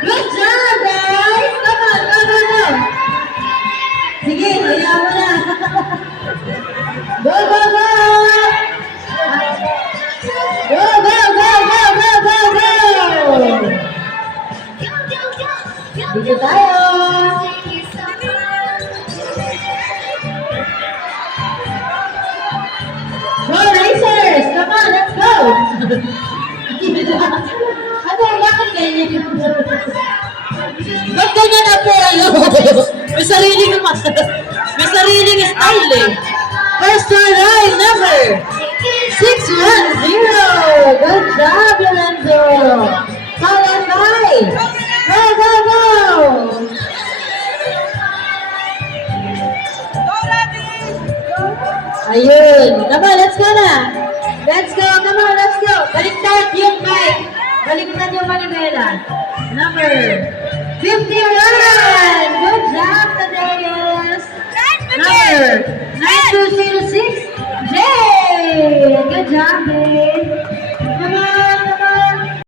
Good job, guys! Come on, go, go, go! Sige, kaya mo na. Go, go, go! Go, go, go, go, go, go, go! Dito tayo! Go, racers! Come on, let's go! Ano, bakit ganyan? Ba't ganyan ako, ano? May sariling style eh. First to arrive, number 610. Good job, Lorenzo. Followed by, go, go, go. Ayun. Come on, let's go na. Let's go, come on, let's go. Baliktad yung mic. Baliktad yung manibela. Number 51. Good job, Tadeus. Number 9206. Jay. Good job, Jay.